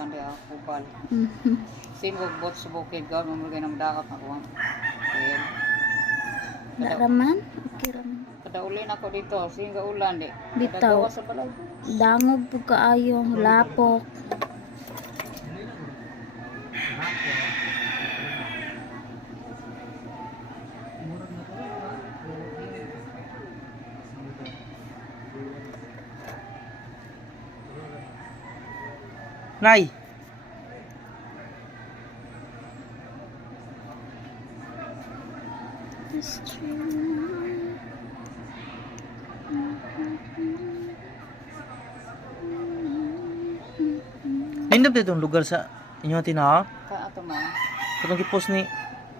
pandi kupal. Mhm. Singog bot sa bukid ka mo mga nang dakat ako. Well, Da raman? Okay raman. kada uli na ko dito, singa ulan di. Bitaw. Kada gawa sa balay. Dangog po kaayo, lapok. Nay. Nindot itong lugar sa inyo tina. Ka ato ma. Katong gipost ni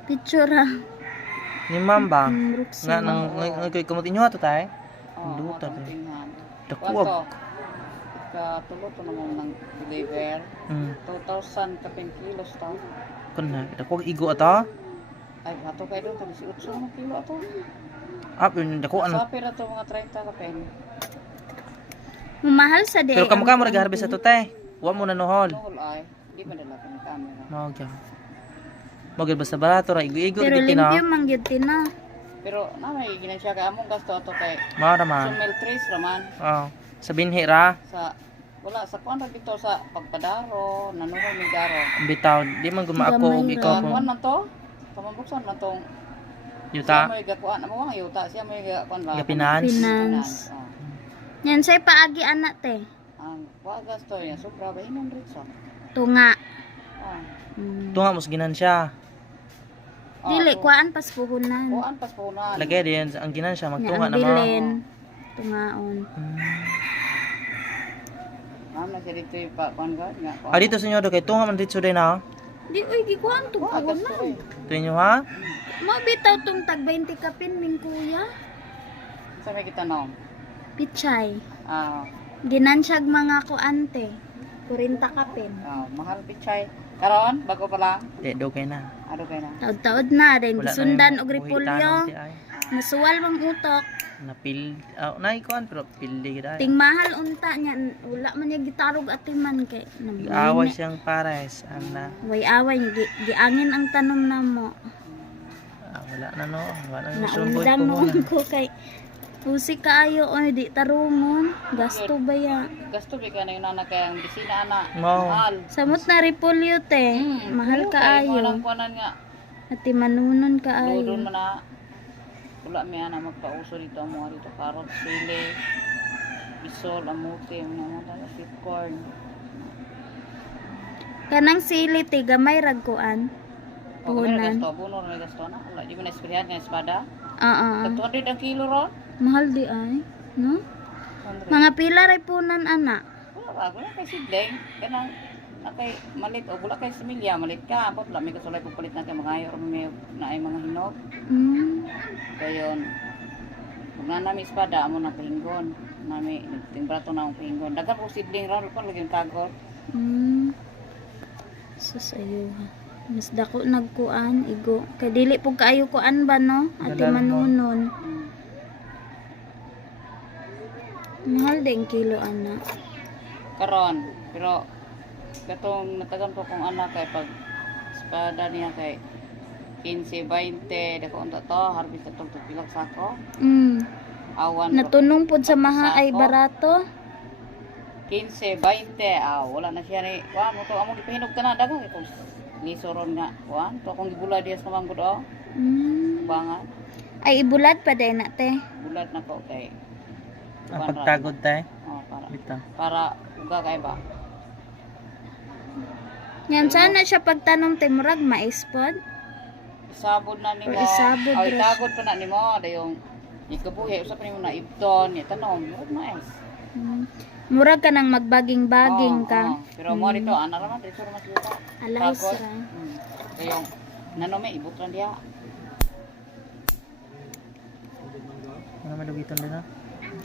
Picture ha. Ma'am ba? Roxy. Nga nang kamot inyo ato tay. Oh, Luta mo tay. tingnan. Dakuwag. Tulo to naman ng deliver. 2,000 ka kilos to. Kuna dakuwag igo ata. Ay, ato kay doon, tag si 8 na kilo ato. Yun dakuan. Sa pera to mga 30 ka pen. Mamahal sa di. Pero kamukha mo nag-harvest ato tay. Wa mo na nohol. Nohol ay, di madala pa ng camera. Mao gyud. Magid basta barato ra igo-igo Pero gid tina. limpyo man gyud tina. Pero namay ginan siya kay among gasto ato kay Mao raman. sumil trace raman Sa binhi ra. sa wala sa kuan ra dito sa pagpadaro, nanuhol mi daro. Bitaw, di man gumaako og Gamay ikaw ra. po. Kuan na to. Kamabuksan na tong siya Yuta. may gakuan amo nga yuta, siya may gakuan ba. Gapinans. Finance. Oh. Yan say paagi anak te. Ang wa gasto niya sobra ba inon ritsa. Tunga. Ah. Tunga mos ginansya. Dili kuan pas puhunan. Kuan pas punan. Lagay din ang ginansya Nga magtunga ang na mo. bilin. Tungaon. Ma'am na siya dito yung pa kuan ga nga. Dito sa inyo do kay tunga man dito din ha. Di oy gikuan to Wa gasto puhunan. eh. Ito inyo ha. Mo bitaw tong tag 20 kapin min kuya. Sa may gitanong. Pichay. Ah, Ginansyag mga kuante. 40 kapin. mahal pichay. Karon bago pa lang. Di do kay na. Ano kay na? Taod-taod na din Wala na gisundan yung og buhitanon repolyo. ti ay. Nasuwal mang utok. Napil nay kuan pero pildi gid ay. Ting mahal unta nya wala man niya gitarog atiman kay Away siyang pares ana. way away giangin ang tanom namo. Wala na no. Wala na sumbot Naundang ko muna. mo ko kay pusi kaayo oy di tarungon gasto ba ya. Gasto ba ka na yung nana kaya ang bisina ana. No. Mahal. Samot na repolyo te. Mahal kaayo. Mahal kuanan nga. Ati manunon Lodon kaayo. man na. Wala mi ana magpauso dito mo dito karot sili. Isol amuti mga mga sweet corn. Kanang sili te gamay ragkuan. O kami Puhunan. gasto, buno na gasto na. Wala di mo na esprehan nga espada. Oo. 200 ang kilo ron. Mahal di ay, no? 100. Mga pila ray punan ana. Wala kay sidleng. Kanang nakay malit o wala kay similya malit ka. Apot wala may kasulay pupalit na kay mga ayo may na ay mga hinog. Kayon, kung na namin espada, amo na pahinggon. Nami, timbrato na akong pahinggon. Dagan po sidling ron, kung laging kagot. Sus ayo ha. Mas dako nagkuan igo. Kay dili pug kaayo kuan ba no? Ati Dalan mo. manunon. Mahal din kilo ana. Karon, pero katong natagan ko kung anak kay pag espada niya kay 15, 20, dako unta to, harvest na itong pilag sako. Awan. Natunong pud sa maha ay Sako. barato. 15, 20, wala na siya ni, mo to, among ipahinog ka na, dagang itong lisoron nga, to akong gibula diya sa manggod, bangan, Ay ibulad pa din na te. bulat na ko kay, Ang pagtagod tay. para, Bitaw. para, uga kay ba? Yan sana siya pagtanong te murag mais pod. Isabod na nimo, Or isabod, ay Ros. tagod pa na nimo, dayong, ikabuhi, usap nimo na ibton, tanom, mais. Murag ka nang magbaging-baging ka. Pero mo dito, ana raman, dito raman sila. Alahis Tagod. ra. Dayong, nanome, ibutran diya. Ano madugiton din ha?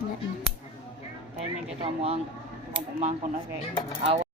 Yan. Timing ito mo ang pumangkon na kay awa.